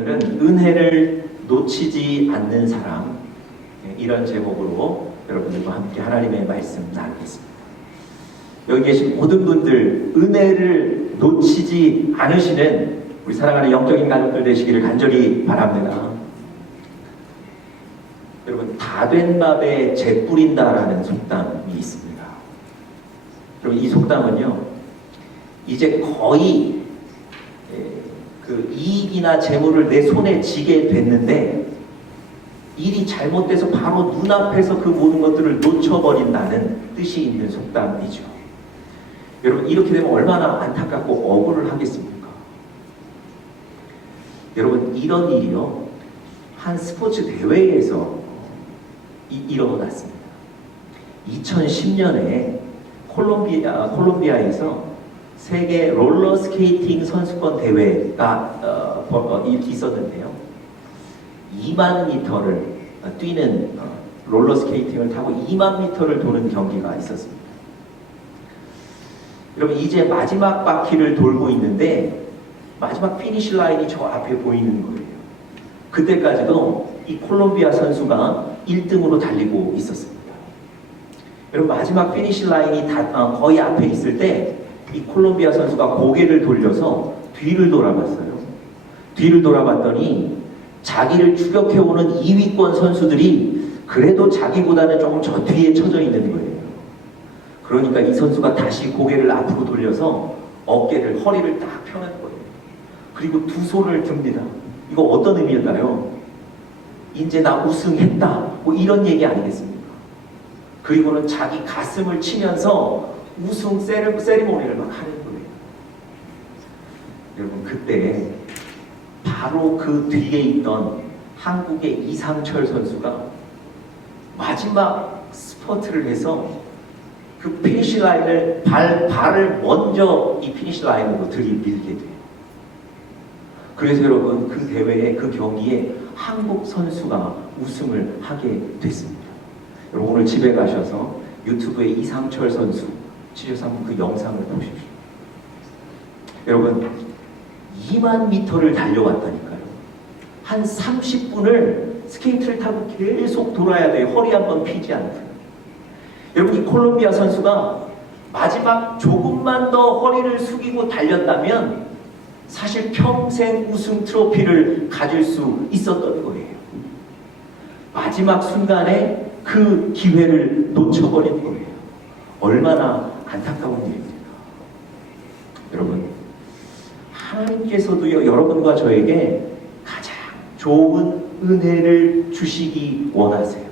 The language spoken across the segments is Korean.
오늘은 은혜를 놓치지 않는 사람, 이런 제목으로 여러분들과 함께 하나님의 말씀 나누겠습니다. 여기 계신 모든 분들 은혜를 놓치지 않으시는 우리 사랑하는 영적인 가족들 되시기를 간절히 바랍니다. 여러분, 다 된 밥에 재 뿌린다라는 속담이 있습니다. 여러분, 이 속담은요, 이제 거의 그 이익이나 재물을 내 손에 쥐게 됐는데 일이 잘못돼서 바로 눈앞에서 그 모든 것들을 놓쳐버린다는 뜻이 있는 속담이죠. 여러분, 이렇게 되면 얼마나 안타깝고 억울을 하겠습니까? 여러분, 이런 일이요, 한 스포츠 대회에서 일어났습니다. 2010년에 콜롬비아에서 세계 롤러스케이팅 선수권 대회가 있었는데요. 2만 미터를 뛰는 롤러스케이팅을 타고 2만 미터를 도는 경기가 있었습니다. 여러분, 이제 마지막 바퀴를 돌고 있는데 마지막 피니시 라인이 저 앞에 보이는 거예요. 그때까지도 이 콜롬비아 선수가 1등으로 달리고 있었습니다. 여러분, 마지막 피니시 라인이 거의 앞에 있을 때 이 콜롬비아 선수가 고개를 돌려서 뒤를 돌아봤어요. 뒤를 돌아봤더니 자기를 추격해오는 2위권 선수들이 그래도 자기보다는 조금 저 뒤에 쳐져 있는 거예요. 그러니까 이 선수가 다시 고개를 앞으로 돌려서 허리를 딱 펴는 거예요. 그리고 두 손을 듭니다. 이거 어떤 의미일까요? 이제 나 우승했다, 뭐 이런 얘기 아니겠습니까? 그리고는 자기 가슴을 치면서 우승 세리머니를 막 하는 거예요. 여러분, 그때 바로 그 뒤에 있던 한국의 이상철 선수가 마지막 스퍼트를 해서 그 피니시 라인을 발을 먼저 이 피니시 라인으로 들이밀게 돼요. 그래서 여러분, 그 대회에, 그 경기에 한국 선수가 우승을 하게 됐습니다. 여러분, 오늘 집에 가셔서 유튜브에 이상철 선수 치셔서 한번 그 영상을 보십시오. 여러분, 2만 미터를 달려왔다니까요. 한 30분을 스케이트를 타고 계속 돌아야 돼요. 허리 한번 피지 않고. 여러분, 이 콜롬비아 선수가 마지막 조금만 더 허리를 숙이고 달렸다면 사실 평생 우승 트로피를 가질 수 있었던 거예요. 마지막 순간에 그 기회를 놓쳐버린 거예요. 얼마나 안타까운 일입니까? 여러분, 하나님께서도 여러분과 저에게 가장 좋은 은혜를 주시기 원하세요.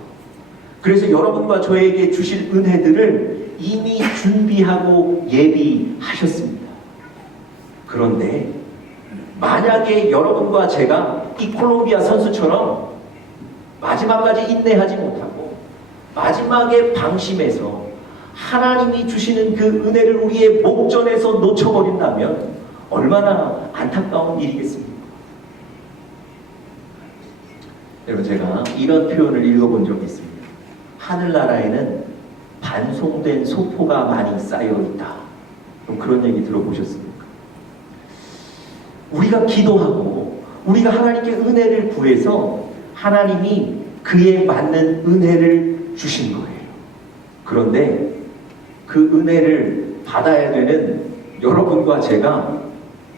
그래서 여러분과 저에게 주실 은혜들을 이미 준비하고 예비하셨습니다. 그런데 만약에 여러분과 제가 이 콜롬비아 선수처럼 마지막까지 인내하지 못하고 마지막에 방심해서 하나님이 주시는 그 은혜를 우리의 목전에서 놓쳐버린다면 얼마나 안타까운 일이겠습니까? 여러분, 제가 이런 표현을 읽어본 적이 있습니다. 하늘나라에는 반송된 소포가 많이 쌓여있다. 그런 얘기 들어보셨습니까? 우리가 기도하고 우리가 하나님께 은혜를 구해서 하나님이 그에 맞는 은혜를 주신 거예요. 그런데 그 은혜를 받아야 되는 여러분과 제가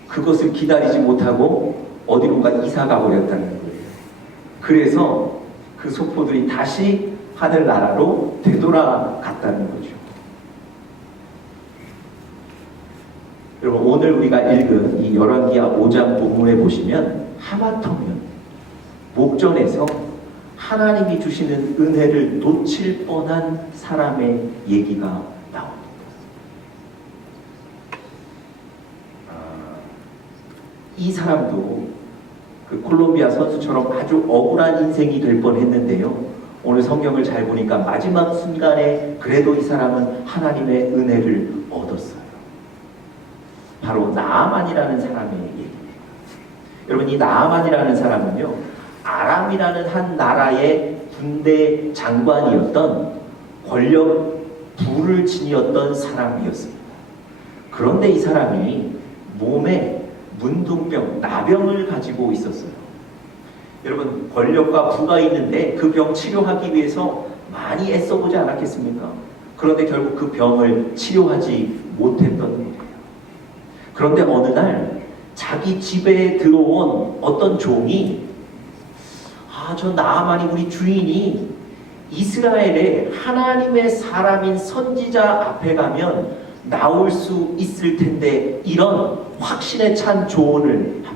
그것을 기다리지 못하고 어디론가 이사 가버렸다는 거예요. 그래서 그 소포들이 다시 하늘나라로 되돌아갔다는 거죠. 여러분, 오늘 우리가 읽은 이 열왕기하 5장 본문에 보시면 하마터면 목전에서 하나님이 주시는 은혜를 놓칠 뻔한 사람의 얘기가 나옵니다. 이 사람도 그 콜롬비아 선수처럼 아주 억울한 인생이 될 뻔했는데요. 오늘 성경을 잘 보니까 마지막 순간에 그래도 이 사람은 하나님의 은혜를 얻었어요. 바로 나아만이라는 사람의 얘기입니다. 여러분, 이 나아만이라는 사람은요, 아람이라는 한 나라의 군대 장관이었던 권력 부를 지니었던 사람이었습니다. 그런데 이 사람이 몸에 문둥병, 나병을 가지고 있었어요. 여러분, 권력과 부가 있는데 그 병 치료하기 위해서 많이 애써보지 않았겠습니까? 그런데 결국 그 병을 치료하지 못했던 거예요. 그런데 어느 날 자기 집에 들어온 어떤 종이 저 나아만이 우리 주인이 이스라엘에 하나님의 사람인 선지자 앞에 가면 나올 수 있을 텐데, 이런 확신에 찬 조언을 합니다.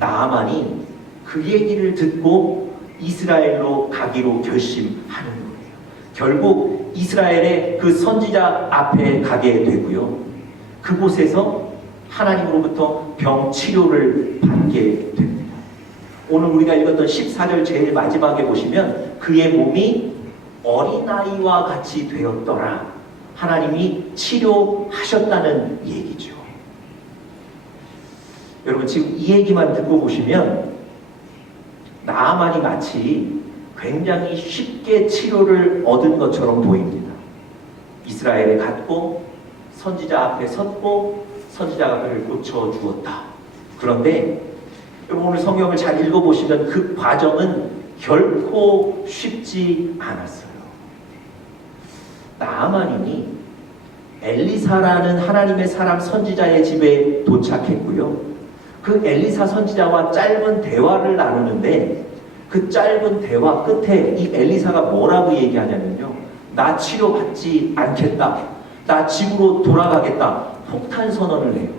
나아만이 그 얘기를 듣고 이스라엘로 가기로 결심하는 거예요. 결국 이스라엘의 그 선지자 앞에 가게 되고요. 그곳에서 하나님으로부터 병 치료를 받게 됩니다. 오늘 우리가 읽었던 14절 제일 마지막에 보시면 그의 몸이 어린아이와 같이 되었더라. 하나님이 치료하셨다는 얘기죠. 여러분, 지금 이 얘기만 듣고 보시면 나아만이 마치 굉장히 쉽게 치료를 얻은 것처럼 보입니다. 이스라엘에 갔고 선지자 앞에 섰고 선지자가 그를 고쳐주었다. 그런데 여러분, 오늘 성경을 잘 읽어보시면 그 과정은 결코 쉽지 않았어요. 나아만이 엘리사라는 하나님의 사람 선지자의 집에 도착했고요. 그 엘리사 선지자와 짧은 대화를 나누는데, 그 짧은 대화 끝에 이 엘리사가 뭐라고 얘기하냐면요, 나 치료받지 않겠다, 나 집으로 돌아가겠다, 폭탄 선언을 해요.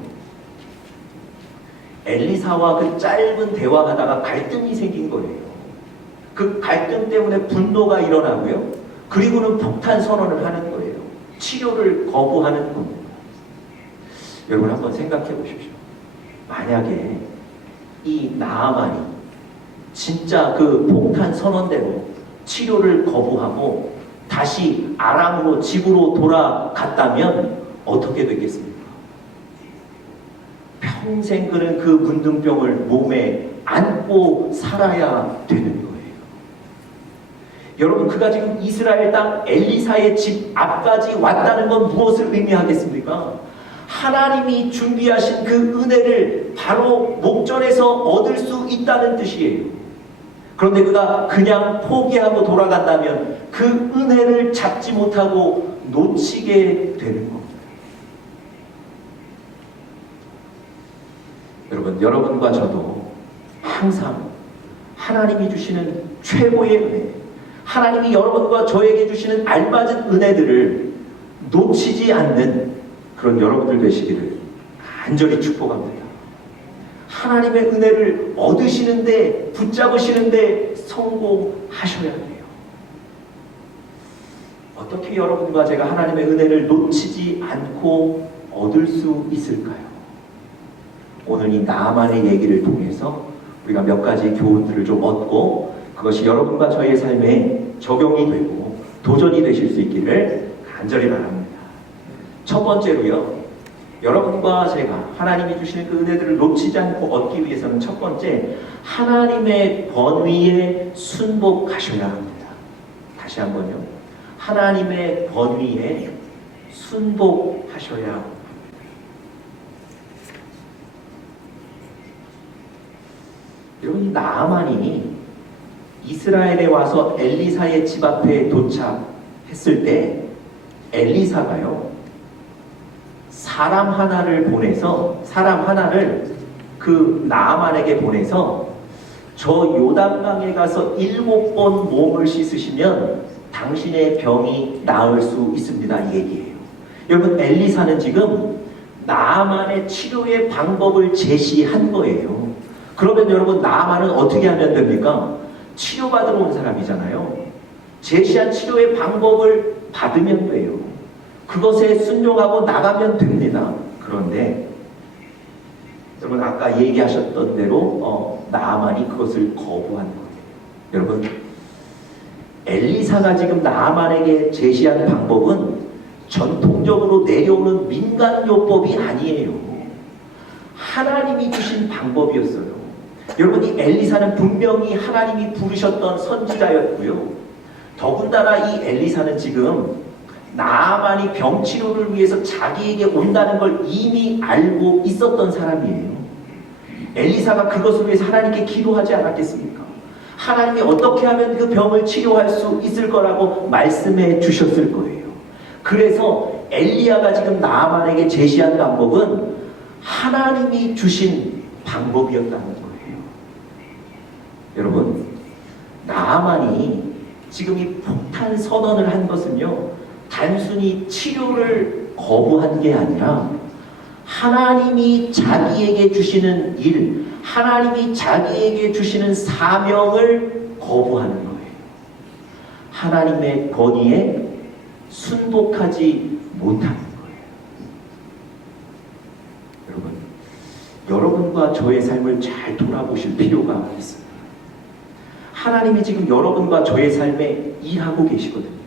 엘리사와 그 짧은 대화하다가 갈등이 생긴 거예요. 그 갈등 때문에 분노가 일어나고요. 그리고는 폭탄 선언을 하는 거예요. 치료를 거부하는 겁니다. 여러분, 한번 생각해 보십시오. 만약에 이 나아만이 진짜 그 폭탄 선언대로 치료를 거부하고 다시 아람으로 집으로 돌아갔다면 어떻게 됐겠습니까? 평생 그는 그 문둥병을 몸에 안고 살아야 되는 거예요. 여러분, 그가 지금 이스라엘 땅 엘리사의 집 앞까지 왔다는 건 무엇을 의미하겠습니까? 하나님이 준비하신 그 은혜를 바로 목전에서 얻을 수 있다는 뜻이에요. 그런데 그가 그냥 포기하고 돌아간다면 그 은혜를 잡지 못하고 놓치게 되는 겁니다. 여러분과 저도 항상 하나님이 주시는 최고의 은혜, 하나님이 여러분과 저에게 주시는 알맞은 은혜들을 놓치지 않는 그런 여러분들 되시기를 간절히 축복합니다. 하나님의 은혜를 얻으시는데, 붙잡으시는데 성공하셔야 돼요. 어떻게 여러분과 제가 하나님의 은혜를 놓치지 않고 얻을 수 있을까요? 오늘 이 나아만의 얘기를 통해서 우리가 몇 가지 교훈들을 좀 얻고, 그것이 여러분과 저의 삶에 적용이 되고 도전이 되실 수 있기를 간절히 바랍니다. 첫 번째로요, 여러분과 제가 하나님이 주시는 그 은혜들을 놓치지 않고 얻기 위해서는 첫 번째, 하나님의 권위에 순복하셔야 합니다. 다시 한번요, 하나님의 권위에 순복하셔야 합니다. 여러분, 이 나아만이 이스라엘에 와서 엘리사의 집 앞에 도착했을 때 엘리사가요, 사람 하나를 그 나아만에게 보내서 저 요단강에 가서 7번 몸을 씻으시면 당신의 병이 나을 수 있습니다, 이 얘기예요. 여러분, 엘리사는 지금 나아만의 치료의 방법을 제시한 거예요. 그러면 여러분, 나아만은 어떻게 하면 됩니까? 치료받으러 온 사람이잖아요. 제시한 치료의 방법을 받으면 돼요. 그것에 순종하고 나가면 됩니다. 그런데 여러분, 아까 얘기하셨던 대로 나아만이 그것을 거부한 거예요. 여러분, 엘리사가 지금 나아만에게 제시한 방법은 전통적으로 내려오는 민간요법이 아니에요. 하나님이 주신 방법이었어요. 여러분, 이 엘리사는 분명히 하나님이 부르셨던 선지자였고요. 더군다나 이 엘리사는 지금 나아만이 병치료를 위해서 자기에게 온다는 걸 이미 알고 있었던 사람이에요. 엘리사가 그것을 위해서 하나님께 기도하지 않았겠습니까? 하나님이 어떻게 하면 그 병을 치료할 수 있을 거라고 말씀해 주셨을 거예요. 그래서 엘리야가 지금 나아만에게 제시한 방법은 하나님이 주신 방법이었다는 거예요. 여러분, 나아만이 지금 이 폭탄 선언을 한 것은요, 단순히 치료를 거부한 게 아니라 하나님이 자기에게 주시는 일, 하나님이 자기에게 주시는 사명을 거부하는 거예요. 하나님의 권위에 순복하지 못하는 거예요. 여러분과 저의 삶을 잘 돌아보실 필요가 있습니다. 하나님이 지금 여러분과 저의 삶에 일하고 계시거든요.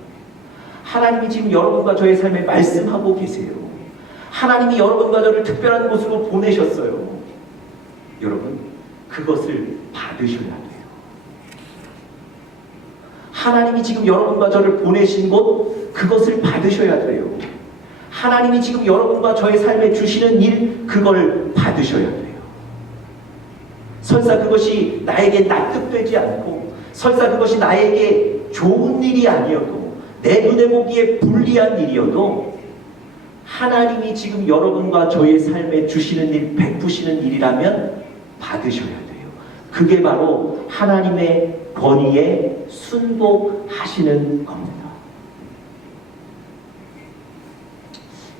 하나님이 지금 여러분과 저의 삶에 말씀하고 계세요. 하나님이 여러분과 저를 특별한 곳으로 보내셨어요. 여러분, 그것을 받으셔야 돼요. 하나님이 지금 여러분과 저를 보내신 곳, 그것을 받으셔야 돼요. 하나님이 지금 여러분과 저의 삶에 주시는 일, 그걸 받으셔야 돼요. 설사 그것이 나에게 납득되지 않고, 설사 그것이 나에게 좋은 일이 아니어도, 내 눈에 보기에 불리한 일이어도, 하나님이 지금 여러분과 저의 삶에 주시는 일, 베푸시는 일이라면 받으셔야 돼요. 그게 바로 하나님의 권위에 순복하시는 겁니다.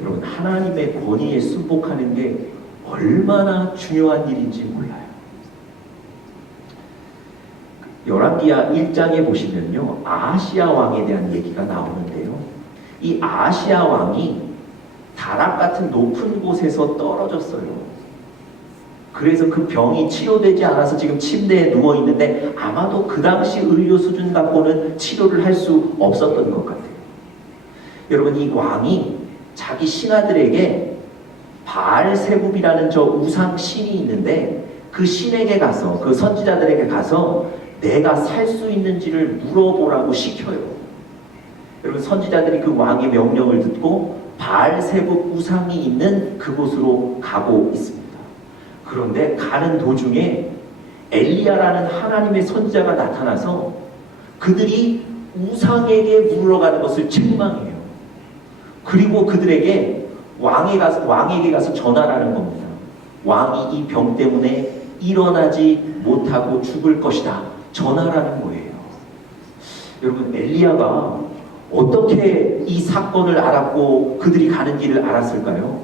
여러분, 하나님의 권위에 순복하는 게 얼마나 중요한 일인지 몰라요. 열왕기하 1장에 보시면요, 아하시야 왕에 대한 얘기가 나오는데요, 이 아하시야 왕이 다락 같은 높은 곳에서 떨어졌어요. 그래서 그 병이 치료되지 않아서 지금 침대에 누워 있는데 아마도 그 당시 의료 수준 갖고는 치료를 할 수 없었던 것 같아요. 여러분, 이 왕이 자기 신하들에게 바알세붑이라는 저 우상 신이 있는데 그 신에게 가서, 그 선지자들에게 가서 내가 살 수 있는지를 물어보라고 시켜요. 여러분, 선지자들이 그 왕의 명령을 듣고 바알세붑 우상이 있는 그곳으로 가고 있습니다. 그런데 가는 도중에 엘리야라는 하나님의 선지자가 나타나서 그들이 우상에게 물러가는 것을 책망해요. 그리고 그들에게 왕에게 가서 전하라는 겁니다. 왕이 이 병 때문에 일어나지 못하고 죽을 것이다, 전하라는 거예요. 여러분, 엘리야가 어떻게 이 사건을 알았고 그들이 가는 길을 알았을까요?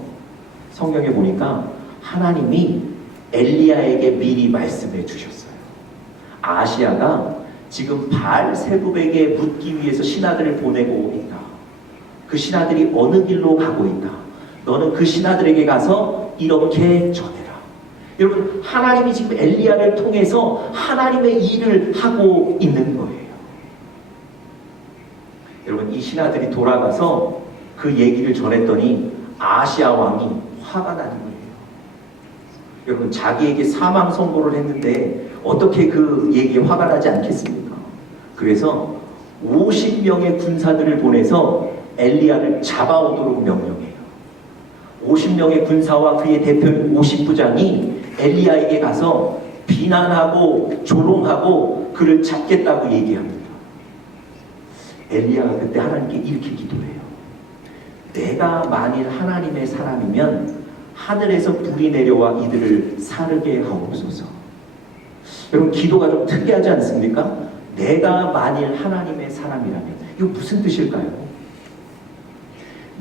성경에 보니까 하나님이 엘리야에게 미리 말씀해 주셨어요. 아하시야가 지금 바알세붑에게 묻기 위해서 신하들을 보내고 있다. 그 신하들이 어느 길로 가고 있다. 너는 그 신하들에게 가서 이렇게 전해라. 여러분, 하나님이 지금 엘리야를 통해서 하나님의 일을 하고 있는 거예요. 여러분, 이 신하들이 돌아가서 그 얘기를 전했더니 아하시야 왕이 화가 나는 거예요. 여러분, 자기에게 사망 선고를 했는데 어떻게 그 얘기에 화가 나지 않겠습니까? 그래서 50명의 군사들을 보내서 엘리야를 잡아오도록 명령해요. 50명의 군사와 그의 대표인 50부장이 엘리야에게 가서 비난하고 조롱하고 그를 잡겠다고 얘기합니다. 엘리야가 그때 하나님께 이렇게 기도해요. 내가 만일 하나님의 사람이면 하늘에서 불이 내려와 이들을 사르게 하옵소서. 여러분, 기도가 좀 특이하지 않습니까? 내가 만일 하나님의 사람이라면, 이거 무슨 뜻일까요?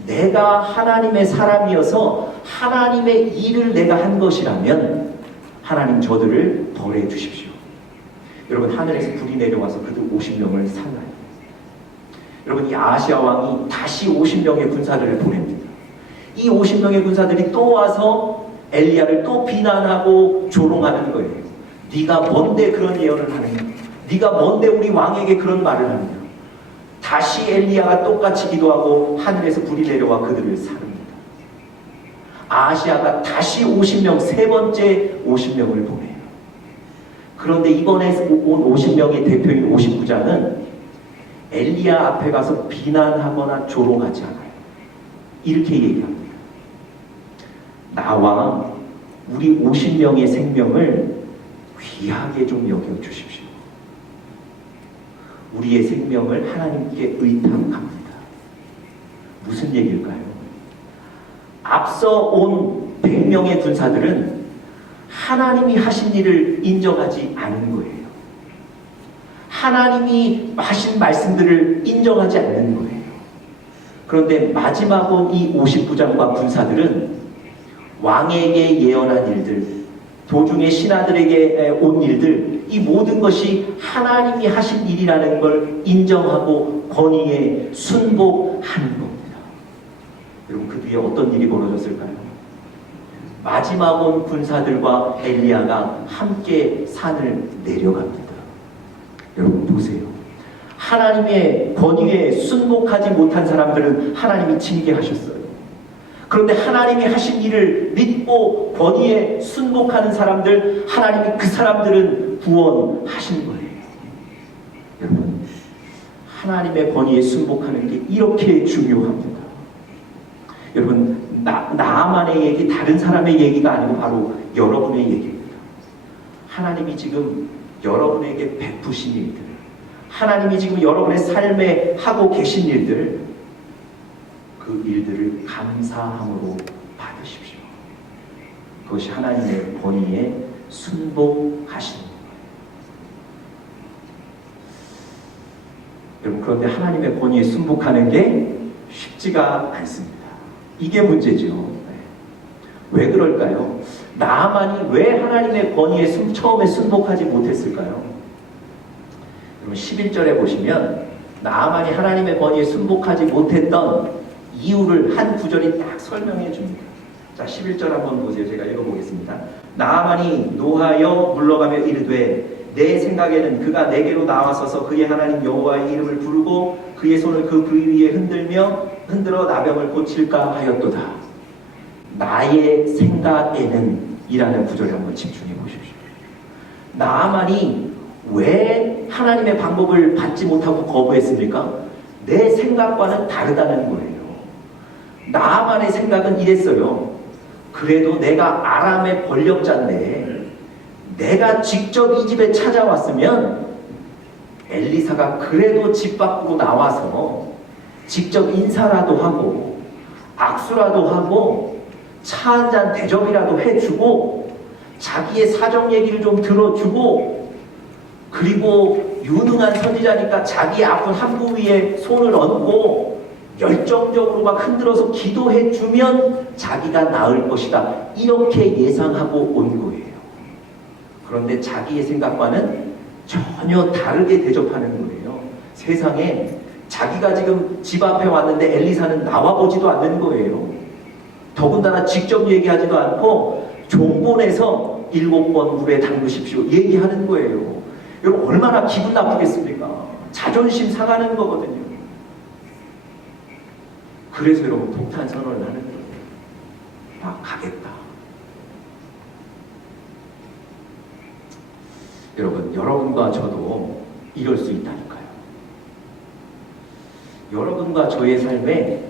내가 하나님의 사람이어서 하나님의 일을 내가 한 것이라면 하나님 저들을 벌해 주십시오. 여러분, 하늘에서 불이 내려와서 그들 50명을 살라요. 여러분, 이 아하시야 왕이 다시 50명의 군사들을 보냅니다. 이 50명의 군사들이 또 와서 엘리야를 또 비난하고 조롱하는 거예요. 네가 뭔데 그런 예언을 하느냐? 네가 뭔데 우리 왕에게 그런 말을 하느냐? 다시 엘리야가 똑같이 기도하고 하늘에서 불이 내려와 그들을 사릅니다. 아하시야가 다시 50명, 세 번째 50명을 보내요. 그런데 이번에 온 50명의 대표인 50부장은 엘리야 앞에 가서 비난하거나 조롱하지 않아요. 이렇게 얘기합니다. 나와 우리 50명의 생명을 귀하게 좀 여겨주십시오. 우리의 생명을 하나님께 의탁합니다. 무슨 얘기일까요? 앞서 온 100명의 군사들은 하나님이 하신 일을 인정하지 않은 거예요. 하나님이 하신 말씀들을 인정하지 않는 거예요. 그런데 마지막 온 이 50부장과 군사들은 왕에게 예언한 일들, 도중에 신하들에게 온 일들, 이 모든 것이 하나님이 하신 일이라는 걸 인정하고 권위에 순복하는 겁니다. 여러분, 그 뒤에 어떤 일이 벌어졌을까요? 마지막 온 군사들과 엘리야가 함께 산을 내려갑니다. 여러분 보세요. 하나님의 권위에 순복하지 못한 사람들은 하나님이 징계하셨어요. 그런데 하나님이 하신 일을 믿고 권위에 순복하는 사람들, 하나님이 그 사람들은 구원하신 거예요. 여러분, 하나님의 권위에 순복하는 게 이렇게 중요합니다. 여러분, 나만의 얘기, 다른 사람의 얘기가 아니고 바로 여러분의 얘기입니다. 하나님이 지금 여러분에게 베푸신 일들, 하나님이 지금 여러분의 삶에 하고 계신 일들, 그 일들을 감사함으로 받으십시오. 그것이 하나님의 권위에 순복하시는 거예요. 여러분, 그런데 하나님의 권위에 순복하는 게 쉽지가 않습니다. 이게 문제죠. 왜 그럴까요? 나만이 왜 하나님의 권위에 처음에 순복하지 못했을까요? 여러분, 11절에 보시면 나만이 하나님의 권위에 순복하지 못했던 이유를 한 구절이 딱 설명해 줍니다. 자, 11절 한번 보세요. 제가 읽어보겠습니다. 나만이 노하여 물러가며 이르되 내 생각에는 그가 내게로 나와서서 그의 하나님 여호와의 이름을 부르고 그의 손을 그 불 위에 흔들어 나병을 고칠까 하였도다. 나의 생각에는 이라는 구절에 한번 집중해 보십시오. 나만이 왜 하나님의 방법을 받지 못하고 거부했습니까? 내 생각과는 다르다는 거예요. 나만의 생각은 이랬어요. 그래도 내가 아람의 권력자인데 내가 직접 이 집에 찾아왔으면 엘리사가 그래도 집 밖으로 나와서 직접 인사라도 하고 악수라도 하고 차 한잔 대접이라도 해주고 자기의 사정 얘기를 좀 들어주고 그리고 유능한 선지자니까 자기 아픈 한부 위에 손을 얹고 열정적으로 막 흔들어서 기도해주면 자기가 나을 것이다. 이렇게 예상하고 온 거예요. 그런데 자기의 생각과는 전혀 다르게 대접하는 거예요. 세상에 자기가 지금 집 앞에 왔는데 엘리사는 나와보지도 않는 거예요. 더군다나 직접 얘기하지도 않고 종 보내서 7번 물에 담그십시오 얘기하는 거예요. 여러분, 얼마나 기분 나쁘겠습니까? 자존심 상하는 거거든요. 그래서 여러분 폭탄 선언을 하는 거예요. 나 가겠다. 여러분, 여러분과 저도 이럴 수 있다니까요. 여러분과 저의 삶에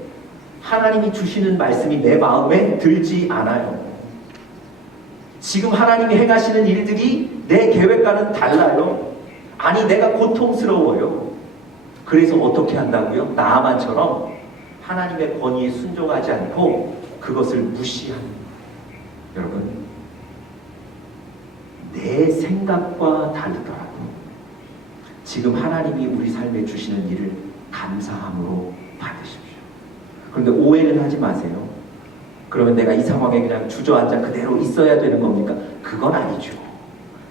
하나님이 주시는 말씀이 내 마음에 들지 않아요. 지금 하나님이 행하시는 일들이 내 계획과는 달라요. 아니, 내가 고통스러워요. 그래서 어떻게 한다고요? 나아만처럼 하나님의 권위에 순종하지 않고 그것을 무시하는 거예요. 여러분, 내 생각과 다르더라도 지금 하나님이 우리 삶에 주시는 일을 감사함으로 받으십시오. 그런데 오해는 하지 마세요. 그러면 내가 이 상황에 그냥 주저앉아 그대로 있어야 되는 겁니까? 그건 아니죠.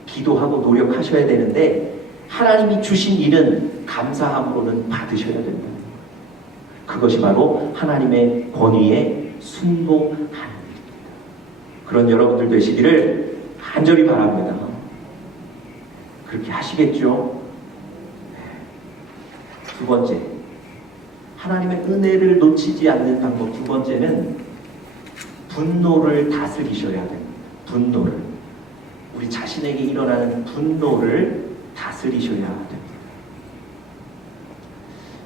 기도하고 노력하셔야 되는데 하나님이 주신 일은 감사함으로는 받으셔야 된다는 거예요. 그것이 바로 하나님의 권위에 순복하는 일입니다. 그런 여러분들 되시기를 간절히 바랍니다. 그렇게 하시겠죠? 두 번째, 하나님의 은혜를 놓치지 않는 방법. 두 번째는 분노를 다스리셔야 됩니다. 분노를. 우리 자신에게 일어나는 분노를 다스리셔야 됩니다.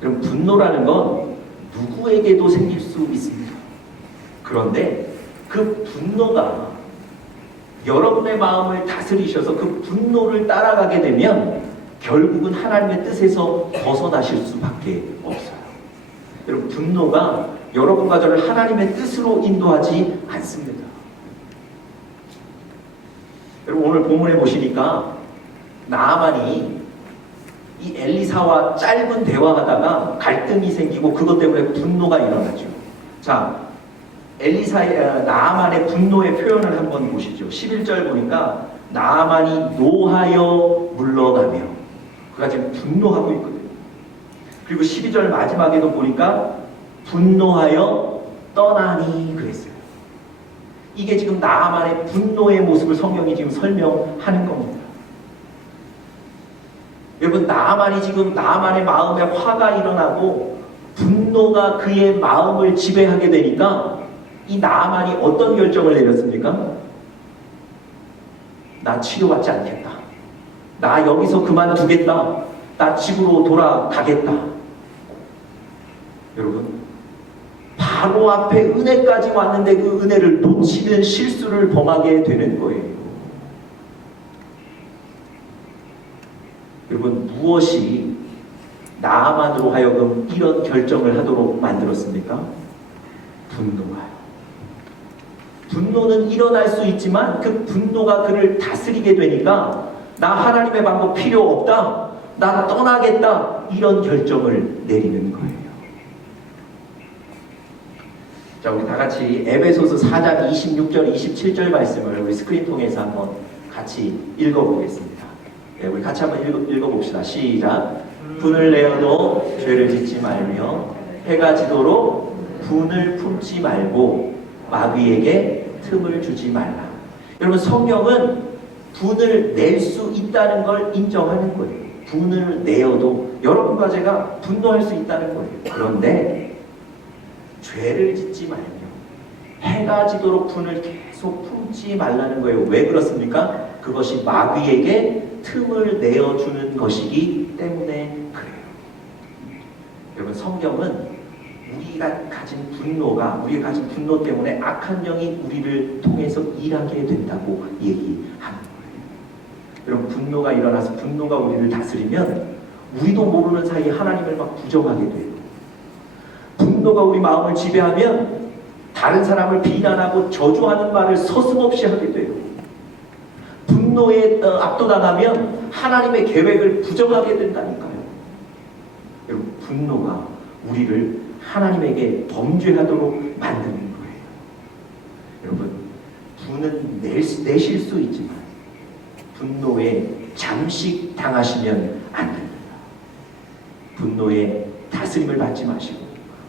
여러분, 분노라는 건 누구에게도 생길 수 있습니다. 그런데 그 분노가 여러분의 마음을 다스리셔서 그 분노를 따라가게 되면 결국은 하나님의 뜻에서 벗어나실 수밖에 없어요. 여러분, 분노가 여러분과 저를 하나님의 뜻으로 인도하지 않습니다. 여러분, 오늘 본문에 보시니까 나아만이 이 엘리사와 짧은 대화하다가 갈등이 생기고 그것 때문에 분노가 일어나죠. 자, 나아만의 분노의 표현을 한번 보시죠. 11절 보니까 나아만이 노하여 물러가며, 그가 지금 분노하고 있거든요. 그리고 12절 마지막에도 보니까 분노하여 떠나니 그랬어요. 이게 지금 나아만의 분노의 모습을 성경이 지금 설명하는 겁니다. 여러분, 나아만의 마음에 화가 일어나고 분노가 그의 마음을 지배하게 되니까 이 나아만이 어떤 결정을 내렸습니까? 나 치료받지 않겠다. 나 여기서 그만두겠다. 나 집으로 돌아가겠다. 여러분, 바로 앞에 은혜까지 왔는데 그 은혜를 놓치는 실수를 범하게 되는 거예요. 여러분, 무엇이 나아만으로 하여금 이런 결정을 하도록 만들었습니까? 분노가요. 분노는 일어날 수 있지만 그 분노가 그를 다스리게 되니까 나 하나님의 방법 필요 없다. 나 떠나겠다. 이런 결정을 내리는 거예요. 자, 우리 다 같이 에베소서 4장 26절, 27절 말씀을 우리 스크린 통해서 한번 같이 읽어보겠습니다. 네, 우리 같이 한번 읽어봅시다. 시작. 분을 내어도 죄를 짓지 말며 해가 지도록 분을 품지 말고 마귀에게 틈을 주지 말라. 여러분, 성경은 분을 낼 수 있다는 걸 인정하는 거예요. 분을 내어도 여러분과 제가 분노할 수 있다는 거예요. 그런데 죄를 짓지 말며 해가 지도록 분을 계속 품지 말라는 거예요. 왜 그렇습니까? 그것이 마귀에게 틈을 내어주는 것이기 때문에 그래요. 여러분, 성경은 우리가 가진 분노 때문에 악한 영이 우리를 통해서 일하게 된다고 얘기하는 거예요. 여러분, 분노가 일어나서 분노가 우리를 다스리면 우리도 모르는 사이에 하나님을 막 부정하게 돼요. 분노가 우리 마음을 지배하면 다른 사람을 비난하고 저주하는 말을 서슴없이 하게 돼요. 분노에 압도당하면 하나님의 계획을 부정하게 된다니까요. 여러분, 분노가 우리를 하나님에게 범죄하도록 만드는 거예요. 여러분, 분은 내실 수 있지만 분노에 잠식당하시면 안 됩니다. 분노에 다스림을 받지 마시고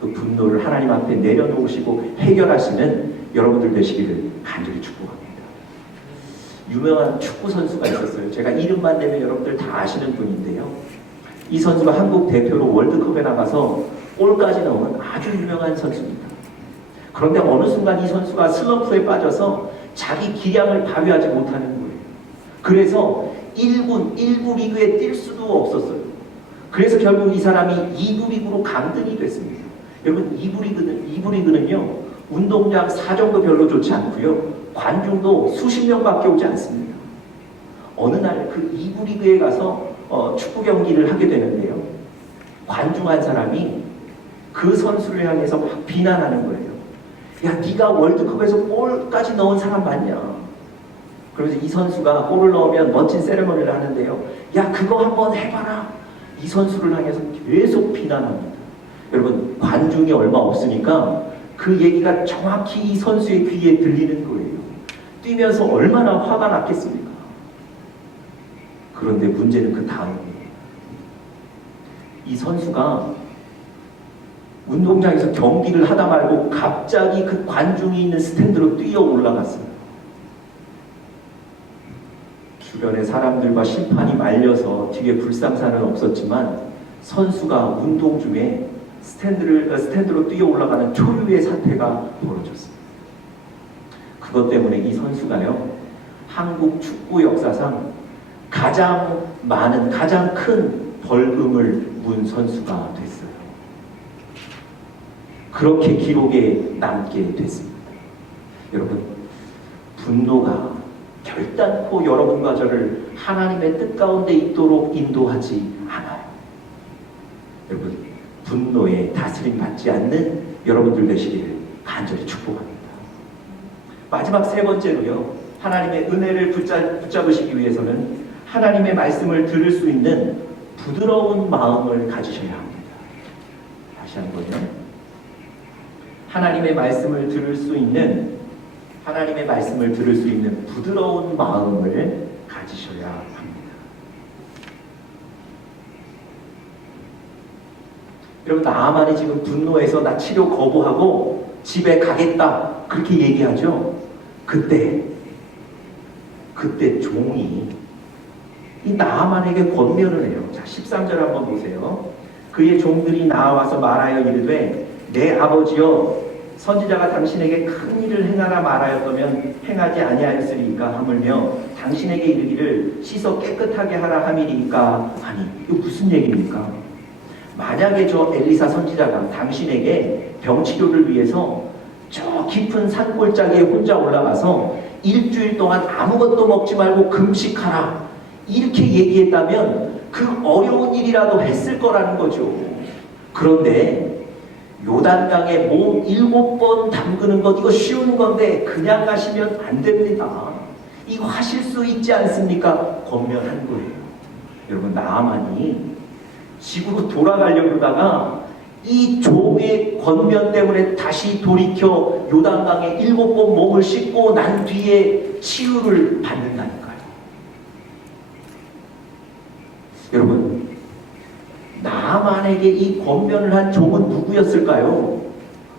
그 분노를 하나님 앞에 내려놓으시고 해결하시는 여러분들 되시기를 간절히 축복합니다. 유명한 축구 선수가 있었어요. 제가 이름만 내면 여러분들 다 아시는 분인데요. 이 선수가 한국 대표로 월드컵에 나가서 골까지 넣은 아주 유명한 선수입니다. 그런데 어느 순간 이 선수가 슬럼프에 빠져서 자기 기량을 발휘하지 못하는 거예요. 그래서 1부 리그에 뛸 수도 없었어요. 그래서 결국 이 사람이 2부 리그로 강등이 됐습니다. 여러분, 2부 리그는요, 운동장 사정도 별로 좋지 않고요, 관중도 수십 명밖에 오지 않습니다. 어느 날 그 2부 리그에 가서 축구 경기를 하게 되는데요, 관중 한 사람이 그 선수를 향해서 막 비난하는 거예요. 야, 네가 월드컵에서 골까지 넣은 사람 맞냐? 그러면서 이 선수가 골을 넣으면 멋진 세레머니를 하는데요, 야, 그거 한번 해봐라. 이 선수를 향해서 계속 비난합니다. 여러분, 관중이 얼마 없으니까 그 얘기가 정확히 이 선수의 귀에 들리는 거예요. 뛰면서 얼마나 화가 났겠습니까? 그런데 문제는 그 다음이에요. 이 선수가 운동장에서 경기를 하다 말고 갑자기 그 관중이 있는 스탠드로 뛰어 올라갔어요. 주변의 사람들과 심판이 말려서 뒤에 불상사는 없었지만 선수가 운동 중에 스탠드로 뛰어 올라가는 초유의 사태가 벌어졌습니다. 그것 때문에 이 선수가요, 한국 축구 역사상 가장 큰 벌금을 문 선수가 됐어요. 그렇게 기록에 남게 됐습니다. 여러분, 분노가 결단코 여러분과 저를 하나님의 뜻 가운데 있도록 인도하지 않아요. 여러분, 분노에 다스림 받지 않는 여러분들 되시기를 간절히 축복합니다. 마지막 세 번째로요, 하나님의 은혜를 붙잡으시기 위해서는 하나님의 말씀을 들을 수 있는 부드러운 마음을 가지셔야 합니다. 다시 한번요. 하나님의 말씀을 들을 수 있는 부드러운 마음을 가지셔야 합니다. 여러분, 나만이 지금 분노해서 나 치료 거부하고 집에 가겠다 그렇게 얘기하죠. 그때 종이 이 나아만에게 권면을 해요. 자, 13절 한번 보세요. 그의 종들이 나와서 말하여 이르되 내 아버지여, 선지자가 당신에게 큰 일을 행하라 말하였다면 행하지 아니하였으리이까 하물며 당신에게 이르기를 씻어 깨끗하게 하라 함이니까 하니. 이거 무슨 얘기입니까? 만약에 저 엘리사 선지자가 당신에게 병치료를 위해서 저 깊은 산골짜기에 혼자 올라가서 일주일 동안 아무것도 먹지 말고 금식하라 이렇게 얘기했다면 그 어려운 일이라도 했을 거라는 거죠. 그런데 요단강에 몸 7번 담그는 것, 이거 쉬운 건데 그냥 가시면 안 됩니다. 이거 하실 수 있지 않습니까? 권면한 거예요. 여러분, 나아만이 집으로 돌아가려고 그러다가 이 종의 권면 때문에 다시 돌이켜 요단강에 7번 몸을 씻고 난 뒤에 치유를 받는다니까요. 여러분, 나아만에게 이 권면을 한 종은 누구였을까요?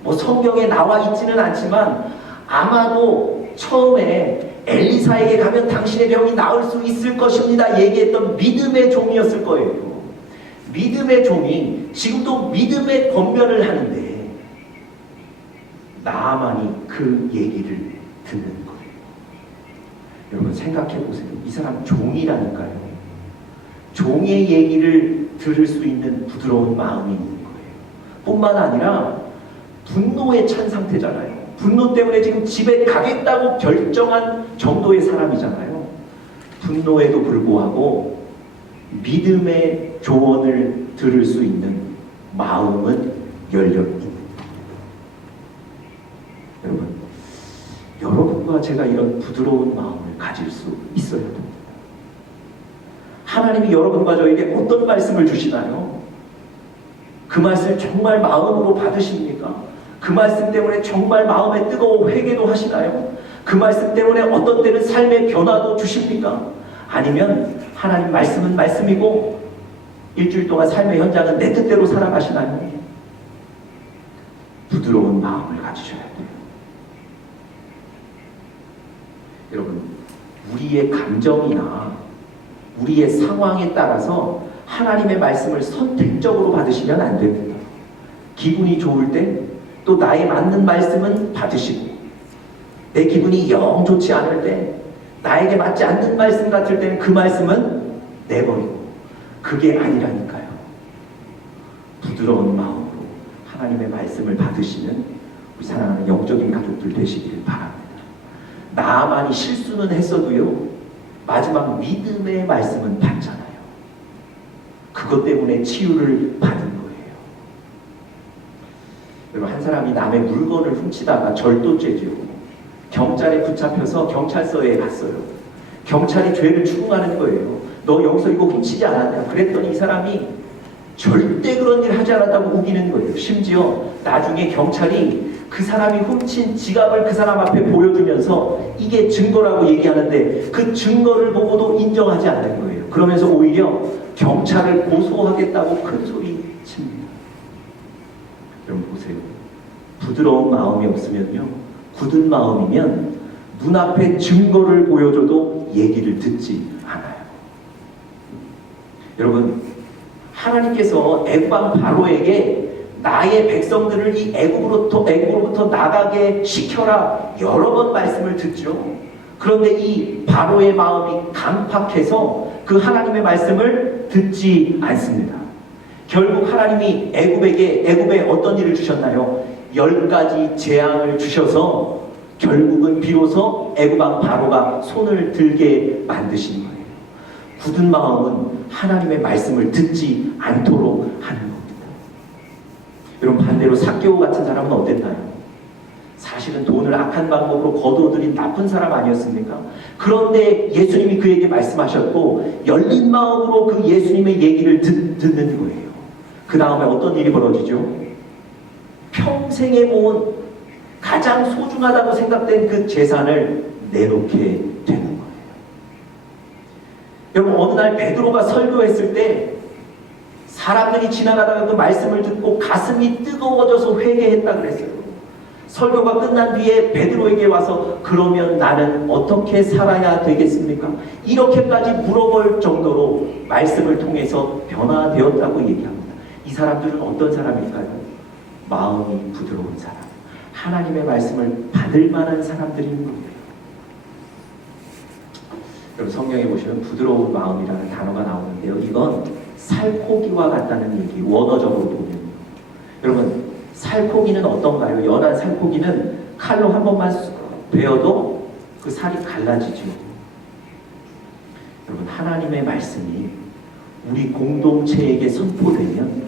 뭐 성경에 나와 있지는 않지만 아마도 처음에 엘리사에게 가면 당신의 병이 나을 수 있을 것입니다 얘기했던 믿음의 종이었을 거예요. 믿음의 종이 지금도 믿음의 권면을 하는데 나아만이 그 얘기를 듣는 거예요. 여러분, 생각해 보세요. 이 사람 종이라니까요. 종의 얘기를 들을 수 있는 부드러운 마음이 있는 거예요. 뿐만 아니라 분노에 찬 상태잖아요. 분노 때문에 지금 집에 가겠다고 결정한 정도의 사람이잖아요. 분노에도 불구하고 믿음의 조언을 들을 수 있는 마음은 열려 있는 거예요. 여러분과 제가 이런 부드러운 마음을 가질 수 있어야 됩니다. 하나님이 여러분과 저에게 어떤 말씀을 주시나요? 그 말씀 정말 마음으로 받으십니까? 그 말씀 때문에 정말 마음에 뜨거워 회개도 하시나요? 그 말씀 때문에 어떤 때는 삶의 변화도 주십니까? 아니면 하나님 말씀은 말씀이고 일주일 동안 삶의 현장은 내 뜻대로 살아가시나요? 부드러운 마음을 가지셔야 돼요. 여러분, 우리의 감정이나 우리의 상황에 따라서 하나님의 말씀을 선택적으로 받으시면 안 됩니다. 기분이 좋을 때 또 나에 맞는 말씀은 받으시고, 내 기분이 영 좋지 않을 때 나에게 맞지 않는 말씀 같을 때는 그 말씀은 내버리고. 그게 아니라니까요. 부드러운 마음으로 하나님의 말씀을 받으시는 우리 사랑하는 영적인 가족들 되시기를 바랍니다. 나만이 실수는 했어도요, 마지막 믿음의 말씀은 받잖아요. 그것 때문에 치유를 받은 거예요. 여러분, 한 사람이 남의 물건을 훔치다가 절도죄죠. 경찰에 붙잡혀서 경찰서에 갔어요. 경찰이 죄를 추궁하는 거예요. 너 여기서 이거 훔치지 않았냐? 그랬더니 이 사람이 절대 그런 일 하지 않았다고 우기는 거예요. 심지어 나중에 경찰이 그 사람이 훔친 지갑을 그 사람 앞에 보여주면서 이게 증거라고 얘기하는데 그 증거를 보고도 인정하지 않는 거예요. 그러면서 오히려 경찰을 고소하겠다고 큰 소리 칩니다. 여러분 보세요. 부드러운 마음이 없으면요, 굳은 마음이면 눈앞에 증거를 보여줘도 얘기를 듣지 않아요. 여러분, 하나님께서 애굽왕 바로에게 나의 백성들을 이 애굽으로부터 나가게 시켜라 여러 번 말씀을 듣죠. 그런데 이 바로의 마음이 강팍해서 그 하나님의 말씀을 듣지 않습니다. 결국 하나님이 애굽에 어떤 일을 주셨나요? 10가지 재앙을 주셔서 결국은 비로소 애굽왕 바로가 손을 들게 만드신 거예요. 굳은 마음은 하나님의 말씀을 듣지 않도록 하는 겁니다. 여러분, 반대로 삭개오 같은 사람은 어땠나요? 사실은 돈을 악한 방법으로 거두어들인 나쁜 사람 아니었습니까? 그런데 예수님이 그에게 말씀하셨고 열린 마음으로 그 예수님의 얘기를 듣는 거예요. 그 다음에 어떤 일이 벌어지죠? 평생에 모은 가장 소중하다고 생각된 그 재산을 내놓게 되는 거예요. 여러분, 어느 날 베드로가 설교했을 때 사람들이 지나가다가 그 말씀을 듣고 가슴이 뜨거워져서 회개했다 그랬어요. 설교가 끝난 뒤에 베드로에게 와서 그러면 나는 어떻게 살아야 되겠습니까? 이렇게까지 물어볼 정도로 말씀을 통해서 변화되었다고 얘기합니다. 이 사람들은 어떤 사람일까요? 마음이 부드러운 사람, 하나님의 말씀을 받을 만한 사람들인 겁니다. 여러분, 성경에 보시면 부드러운 마음이라는 단어가 나오는데요. 이건 살코기와 같다는 얘기, 원어적으로 보면. 여러분, 살코기는 어떤가요? 연한 살코기는 칼로 한 번만 베어도 그 살이 갈라지죠. 여러분, 하나님의 말씀이 우리 공동체에게 선포되면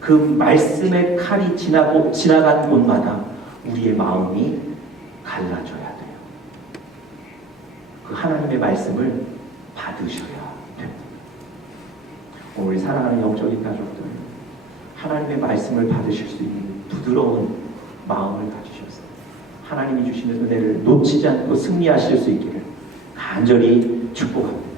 그 말씀의 칼이 지나간 곳마다 우리의 마음이 갈라져야 돼요. 그 하나님의 말씀을 받으셔야 됩니다. 우리 사랑하는 영적인 가족들, 하나님의 말씀을 받으실 수 있는 부드러운 마음을 가지셔서 하나님이 주시는 은혜를 놓치지 않고 승리하실 수 있기를 간절히 축복합니다.